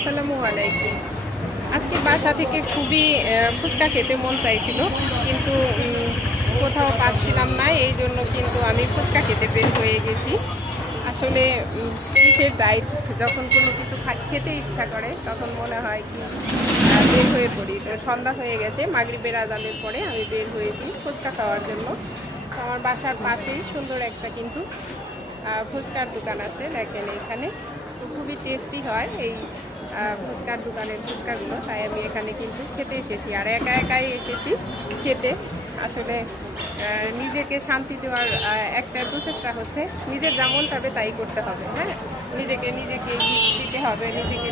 আসসালামু আলাইকুম। আজকে বাসা থেকে খুবই ফুচকা খেতে মন চাইছিল, কিন্তু কোথাও পাচ্ছিলাম না। এই জন্য কিন্তু আমি ফুচকা খেতে বের হয়ে গেছি। আসলে কিসের ডায়েট, যখন কোনো কিছু খেতে ইচ্ছা করে তখন মনে হয় কি বের হয়ে পড়ি। তো সন্ধ্যা হয়ে গেছে, মাগরিবের আজানের পরে আমি বের হয়েছি ফুচকা খাওয়ার জন্য। তো আমার বাসার পাশেই সুন্দর একটা কিন্তু ফুচকার দোকান আছে, দেখেন এইখানে খুবই টেস্টি হয় এই ফুচকার দোকানের ফুচকাগুলো। তাই আমি এখানে কিন্তু খেতে এসেছি, আর একা একাই এসেছি খেতে। আসলে নিজেকে শান্তি দেওয়ার একটা প্রচেষ্টা হচ্ছে, নিজের যেমন চাবে তাই করতে হবে। হ্যাঁ, নিজেকেই দিতে হবে,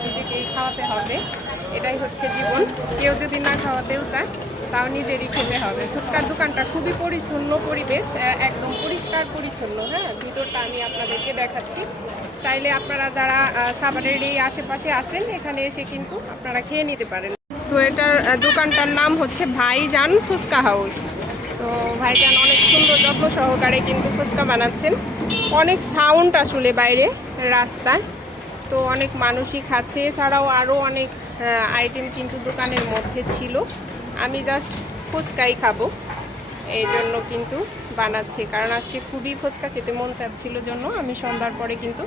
নিজেকেই খাওয়াতে হবে। এটাই হচ্ছে জীবন। কেউ যদি না খাওয়াতেও চায় তাও নিজেরই খেতে হবে। ফুচকার দোকানটা খুবই পরিচ্ছন্ন পরিবেশ, একদম পরিষ্কার পরিচ্ছন্ন। হ্যাঁ, ভিতরটা আমি আপনাদেরকে দেখাচ্ছি। চাইলে আপনারা যারা সাভারের এই আশেপাশে আছেন এখানে এসে কিন্তু আপনারা খেয়ে নিতে পারেন। তো এটার দোকানটার নাম হচ্ছে ভাইজান ফুচকা হাউস। তো ভাইজান অনেক সুন্দর যত্ন সহকারে কিন্তু ফুচকা বানাচ্ছেন। অনেক সাউন্ড আসলে বাইরে রাস্তায়, তো অনেক মানুষই খাচ্ছে। এছাড়াও আরও অনেক আইটেম কিন্তু দোকানের মধ্যে ছিল। আমি জাস্ট ফুচকাই খাবো এই জন্য কিন্তু বানাচ্ছি, কারণ আজকে খুবই ফুচকা খেতে মন চাচ্ছিল জন্য আমি সন্ধ্যার পরে কিন্তু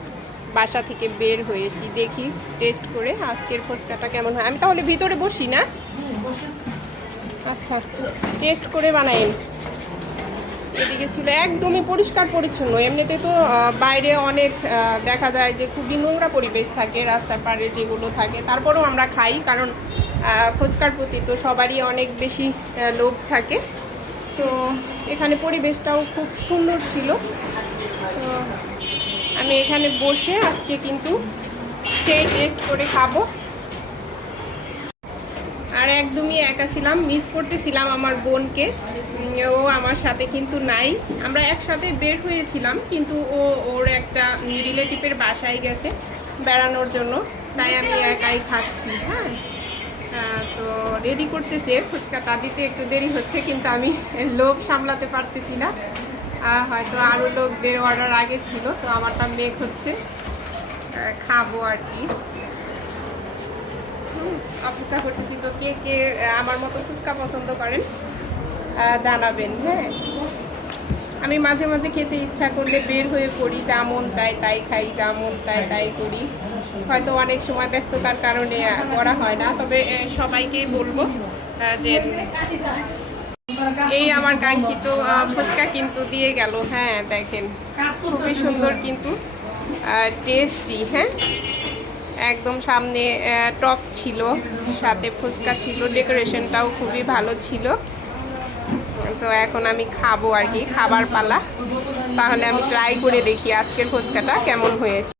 বাসা থেকে বের হয়েছি। দেখি টেস্ট করে আজকের ফুচকাটা কেমন হয়। আমি তাহলে ভিতরে বসি না? আচ্ছা, টেস্ট করে বানাইন। এদিকে ছিল একদমই পরিষ্কার পরিচ্ছন্ন। এমনিতে তো বাইরে অনেক দেখা যায় যে খুবই নোংরা পরিবেশ থাকে, রাস্তার পাড়ে যেগুলো থাকে। তারপরেও আমরা খাই, কারণ ফুচকার প্রতি তো সবারই অনেক বেশি লোভ থাকে। তো এখানে পরিবেশটাও খুব সুন্দর ছিল। তো আমি এখানে বসে আজকে কিন্তু সেই টেস্ট করে খাবো। আর একদমই একা ছিলাম, মিস করতেছিলাম আমার বোনকে। ও আমার সাথে কিন্তু নাই। আমরা একসাথে বের হয়েছিলাম, কিন্তু ওর একটা রিলেটিভের বাসায় গেছে বেড়ানোর জন্য, তাই আমি একাই খাচ্ছি। হ্যাঁ, তো রেডি করতেছে ফুচকাটা, দিতে একটু দেরি হচ্ছে, কিন্তু আমি লোভ সামলাতে পারতেছি না। হয়তো আরও লোকদের অর্ডার আগে ছিল, তো আমারটা মেক হচ্ছে, খাবো আর কি। অপেক্ষা করতেছি। তো কে কে আমার মতো ফুচকা পছন্দ করেন জানাবেন। হ্যাঁ, আমি মাঝে মাঝে খেতে ইচ্ছা করলে বের হয়ে পড়ি, যা মন চায় তাই খাই, যা মন চায় তাই করি। হয়তো অনেক সময় ব্যস্ততার কারণে করা হয় না, তবে সবাইকেই বলবো যে এই আমার কাঙ্ক্ষিত ফুচকা কিন্তু দিয়ে গেল। হ্যাঁ, দেখেন খুবই সুন্দর কিন্তু টেস্টি। হ্যাঁ, একদম সামনে টক ছিল, সাথে ফুচকা ছিল, ডেকোরেশনটাও খুবই ভালো ছিল। তো এখন আমি খাবো আর কি, খাবার পালা। তাহলে আমি ট্রাই করে দেখি আজকের ফুচকাটা কেমন হয়েছে।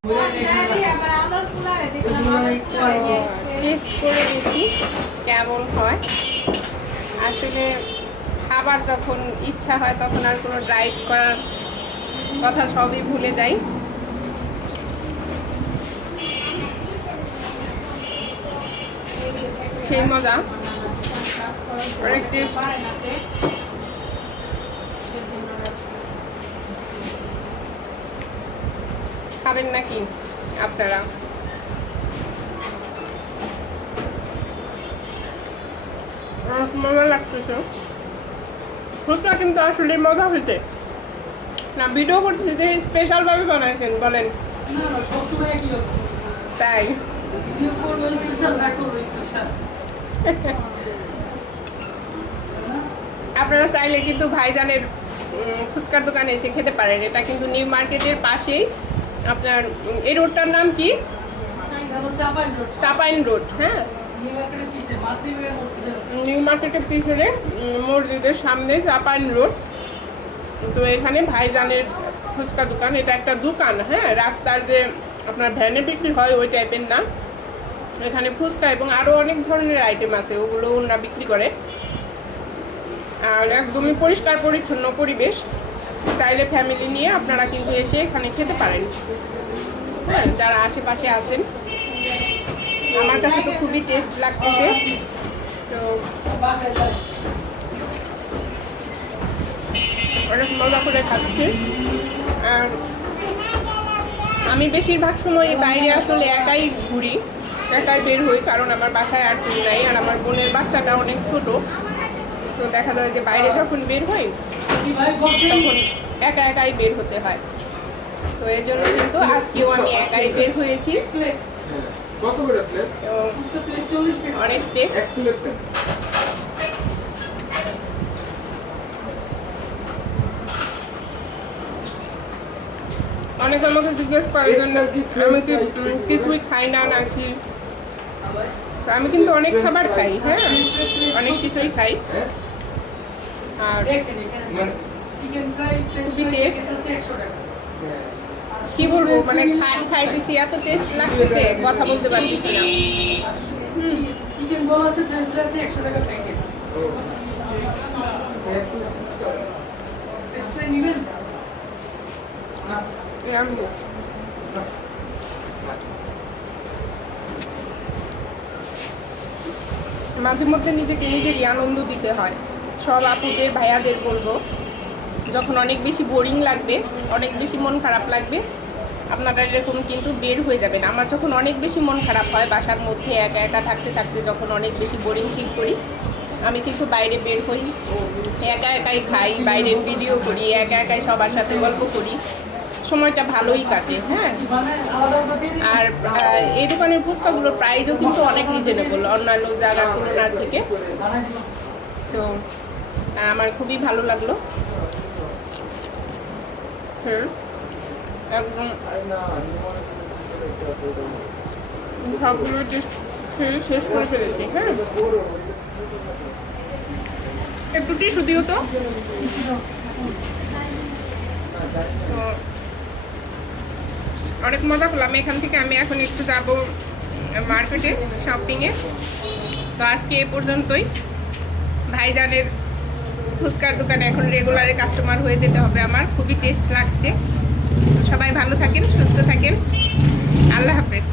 টেস্ট করে দেখি কেমন হয়। আসলে খাবার যখন ইচ্ছা হয় তখন আর কোনো ডায়েট করার কথা সবই ভুলে যাই। সেই মজা, অনেক টেস্ট। খাবেন নাকি আপনারা? মজা লাগতেছে ফুচকা, কিন্তু আসলে মজা হয়েছে না। ভিডিও করতেছি যে স্পেশালভাবে বানাইছেন বলেন? তাই আপনারা চাইলে কিন্তু ভাইজানের ফুচকার দোকানে এসে খেতে পারেন। এটা কিন্তু নিউ মার্কেটের পাশেই। আপনার এই রোডটার নাম কি? চাপাইন রোড। হ্যাঁ, নিউ মার্কেটের পিছনে মসজিদের সামনে চাপাইন রোড। তো এখানে ভাইজানের ফুচকা দোকান। এটা একটা দোকান। হ্যাঁ, রাস্তার যে আপনার ভ্যানে বিক্রি হয় ওই টাইপের না। এখানে ফুচকা এবং আরও অনেক ধরনের আইটেম আছে, ওগুলো ওনারা বিক্রি করে। আর একদমই পরিষ্কার পরিচ্ছন্ন পরিবেশ। চাইলে ফ্যামিলি নিয়ে আপনারা কিন্তু এসে এখানে খেতে পারেন। হ্যাঁ, যারা আশেপাশে আছেন। আমার কাছে তো খুবই টেস্ট লাগতেছে। তো অনেক মজা করে খাচ্ছি। আর আমি বেশিরভাগ সময় বাইরে আসলে একাই ঘুরি, একাই বের হই, কারণ আমার বাসায় আর কেউ নাই, আর আমার বোনের বাচ্চাটা অনেক ছোট। তো দেখা যায় যে বাইরে যখন বের হই তখন একা একাই বের হতে হয়। তো এই জন্য কিন্তু আজকেও আমি একাই বের হয়েছি। অনেক টেস্ট। অনেকে আমাকে জিজ্ঞেস করে আমি কি কিছুই খাই না নাকি। তো আমি কিন্তু অনেক খাবার খাই, হ্যাঁ, অনেক কিছুই খাই। আর খুবই টেস্ট, কি বলবো, মানে খাইতেছি এত টেস্ট লাগতেছে, কথা বলতে পারতেছি না। চিকেন বল আছে, ফ্রেঞ্চ ফ্রাই আছে 100 টাকা প্যাকেজ। ফ্রেঞ্চ ফ্রাই নেবেন? মাঝে মধ্যে নিজেকে নিজেরই আনন্দ দিতে হয়। সব আপুদের ভাইয়াদের বলবো, যখন অনেক বেশি বোরিং লাগবে, অনেক বেশি মন খারাপ লাগবে, আপনারা এরকম কিন্তু বের হয়ে যাবেন। আমার যখন অনেক বেশি মন খারাপ হয় বাসার মধ্যে একা একা থাকতে থাকতে, যখন অনেক বেশি বোরিং ফিল করি, আমি কিন্তু বাইরে বের হই, একা একাই খাই, বাইরের ভিডিও করি, একা একাই সবার সাথে গল্প করি, সময়টা ভালোই কাটে। হ্যাঁ, আর এই দোকানের ফুচকাগুলোর প্রাইসও কিন্তু অনেক রিজনেবল অন্যান্য জায়গার তুলনার থেকে। তো আমার খুবই ভালো লাগলো। একদম সবগুলো টেস্ট খেয়ে শেষ করে ফেলেছি। হ্যাঁ, একটু টিস্যু দিও তো। অনেক মজা করলাম। এখান থেকে আমি এখন একটু যাব মার্কেটে শপিংয়ে। তো আজকে এ পর্যন্তই। ভাইজানের ফুচকার দোকানে এখন রেগুলারে কাস্টমার হয়ে যেতে হবে আমার, খুবই টেস্ট লাগছে। সবাই ভালো থাকেন, সুস্থ থাকেন, আল্লাহ হাফেজ।